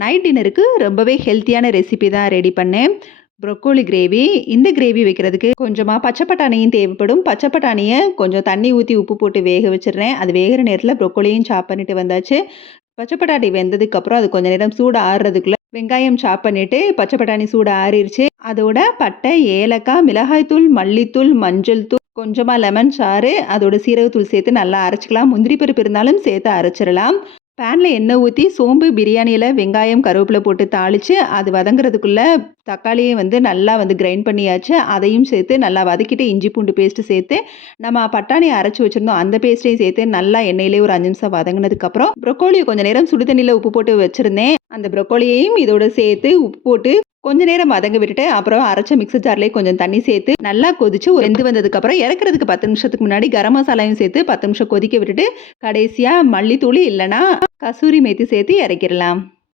Night டின்னருக்கு ரொம்பவே ஹெல்த்தியான ரெசிபி தான் ரெடி பண்ணேன். Broccoli gravy. இந்த கிரேவி வைக்கிறதுக்கு கொஞ்சமாக பச்சை பட்டாணியும் தேவைப்படும். பச்சை பட்டாணியை கொஞ்சம் தண்ணி ஊற்றி உப்பு போட்டு வேக வச்சிடுறேன். அது வேகிற நேரத்தில் ப்ரொக்கோலியும் சாப் பண்ணிட்டு வந்தாச்சு. பச்சை பட்டாணி வெந்ததுக்கப்புறம் அது கொஞ்சம் நேரம் சூடு ஆறுறதுக்குள்ளே வெங்காயம் சாப் பண்ணிவிட்டு பச்சை பட்டாணி சூடு ஆறிடுச்சு. அதோட பட்டை, ஏலக்காய், மிளகாய்த்தூள், மல்லித்தூள், மஞ்சள் தூள், கொஞ்சமாக லெமன் சாறு, அதோட சீரகத்தூள் சேர்த்து நல்லா அரைச்சிக்கலாம். முந்திரி பருப்பு இருந்தாலும் சேர்த்து அரைச்சிடலாம். பேனில் எண்ணெய் ஊற்றி சோம்பு, பிரியாணியில் வெங்காயம், கருவேப்பிலை போட்டு தாளித்து அது வதங்குறதுக்குள்ளே தக்காளியை நல்லா கிரைண்ட் பண்ணியாச்சு. அதையும் சேர்த்து நல்லா வதக்கிட்டு இஞ்சி பூண்டு பேஸ்ட்டு சேர்த்து நம்ம பட்டாணியை அரைச்சி வச்சுருந்தோம் அந்த பேஸ்ட்டையும் சேர்த்து நல்லா எண்ணெயிலே ஒரு 5 நிமிஷம் வதங்கினதுக்கப்புறம் ப்ரொக்கோலியை கொஞ்சம் நேரம் சுடு தண்ணியில் உப்பு போட்டு வச்சுருந்தேன். அந்த ப்ரொக்கோலியையும் இதோட சேர்த்து உப்பு போட்டு கொஞ்ச நேரம் வதங்க விட்டுட்டு அப்புறம் அரைச்ச மிக்ஸர் ஜார்லேயே கொஞ்சம் தண்ணி சேர்த்து நல்லா கொதிச்சு வெந்து வந்ததுக்கப்புறம் இறக்குறதுக்கு 10 நிமிஷத்துக்கு முன்னாடி கரம் மசாலாவையும் சேர்த்து 10 நிமிஷம் கொதிக்க விட்டுட்டு கடைசியாக மல்லித்தூள் இல்லைன்னா கசூரி மேத்தி சேர்த்து இறக்கிடலாம்.